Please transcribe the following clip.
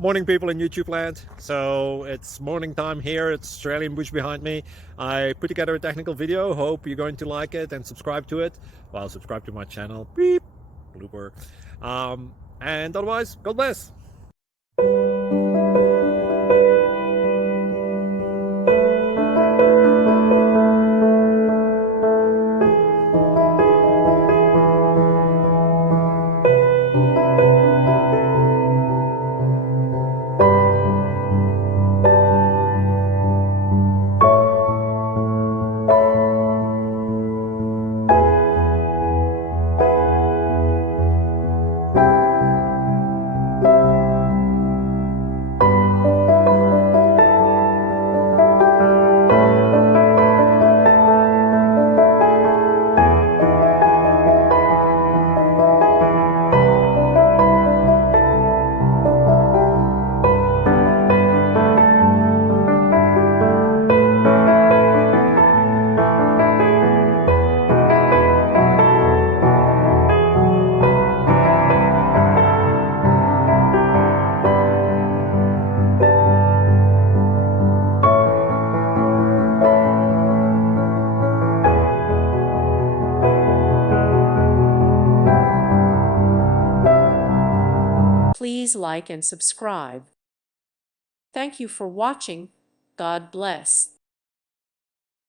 Morning, people in YouTube land. So it's morning time here. It's Australian bush behind me. I put together a technical video. Hope you're going to like it and subscribe to it. Well, subscribe to my channel. Beep, blooper. And otherwise, God bless. Please like and subscribe. Thank you for watching. God bless.